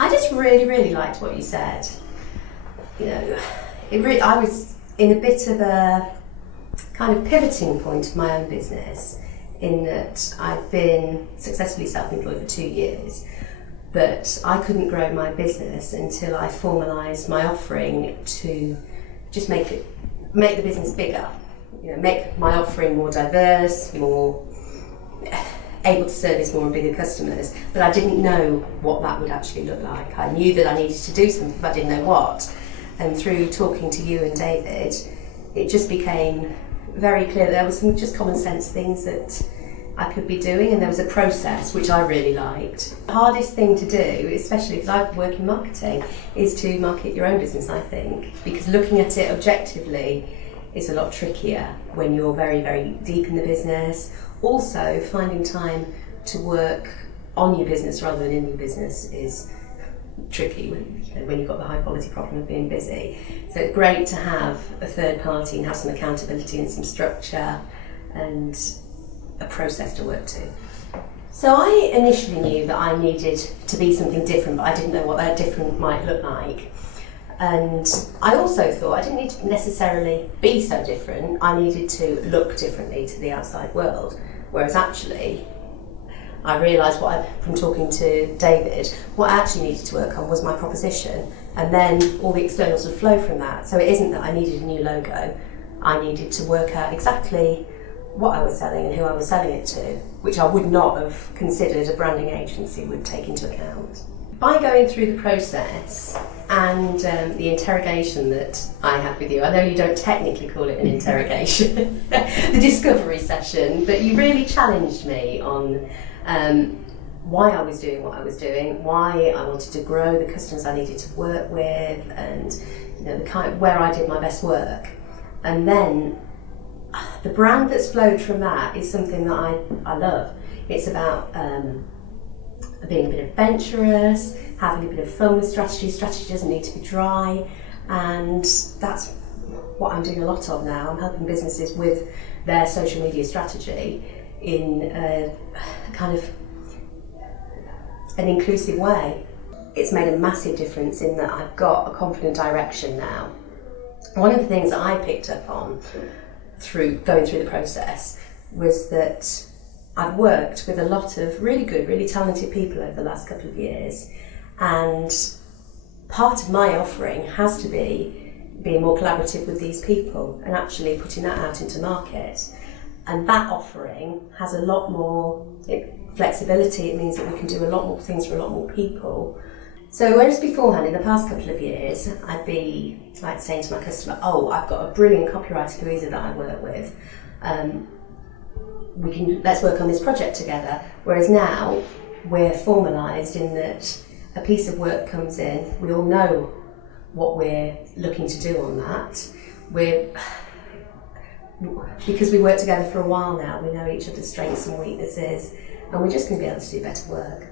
I just really liked what you said. You know, I was in a bit of a kind of pivoting point of my own business, in that I've been successfully self-employed for 2 years, but I couldn't grow my business until I formalised my offering to just make the business bigger. You know, make my offering more diverse, more able to service more and bigger customers, but I didn't know what that would actually look like. I knew that I needed to do something, but I didn't know what. And through talking to you and David, it just became very clear that there were some just common sense things that I could be doing, and there was a process which I really liked. The hardest thing to do, especially because I work in marketing, is to market your own business, I think, because looking at it objectively is a lot trickier when you're very deep in the business. Also, finding time to work on your business rather than in your business is tricky when you've got the high quality problem of being busy. So it's great to have a third party and have some accountability and some structure and a process to work to. So I initially knew that I needed to be something different, but I didn't know what that different might look like. And I also thought I didn't need to necessarily be so different, I needed to look differently to the outside world. Whereas actually, I realised from talking to David, what I actually needed to work on was my proposition, and then all the externals would flow from that. So it isn't that I needed a new logo, I needed to work out exactly what I was selling and who I was selling it to, which I would not have considered a branding agency would take into account. By going through the process and the interrogation that I had with you, I know you don't technically call it an interrogation, the discovery session, but you really challenged me on why I was doing what I was doing, why I wanted to grow the customers I needed to work with, and where I did my best work. And then the brand that's flowed from that is something that I love. It's about being a bit adventurous, having a bit of fun with strategy. Strategy doesn't need to be dry, and that's what I'm doing a lot of now. I'm helping businesses with their social media strategy in a kind of an inclusive way. It's made a massive difference in that I've got a confident direction now. One of the things that I picked up on through going through the process was that I've worked with a lot of really good, really talented people over the last couple of years, and part of my offering has to be being more collaborative with these people and actually putting that out into market. And that offering has a lot more flexibility. It means that we can do a lot more things for a lot more people. So whereas beforehand, in the past couple of years, I'd be like saying to my customer, oh, I've got a brilliant copywriter, Louisa, that I work with. Let's work on this project together. Whereas now, we're formalised in that a piece of work comes in, we all know what we're looking to do on that. Because we work together for a while now, we know each other's strengths and weaknesses, and we're just going to be able to do better work.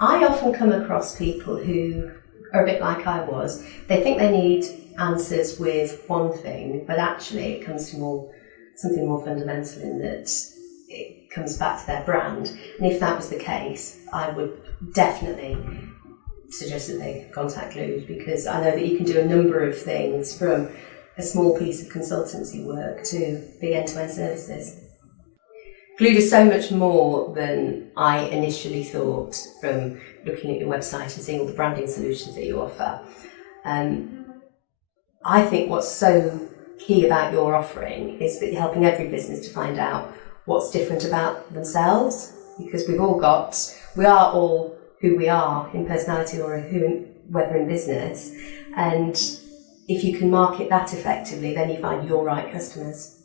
I often come across people who are a bit like I was. They think they need answers with one thing, but actually it comes to something more fundamental, in that it comes back to their brand. And if that was the case, I would definitely suggest that they contact Glue, because I know that you can do a number of things, from a small piece of consultancy work to big end-to-end services. Glue is so much more than I initially thought from looking at your website and seeing all the branding solutions that you offer. I think what's so key about your offering is that you're helping every business to find out what's different about themselves, because we are all who we are in personality, or whether in business, and if you can market that effectively, then you find your right customers.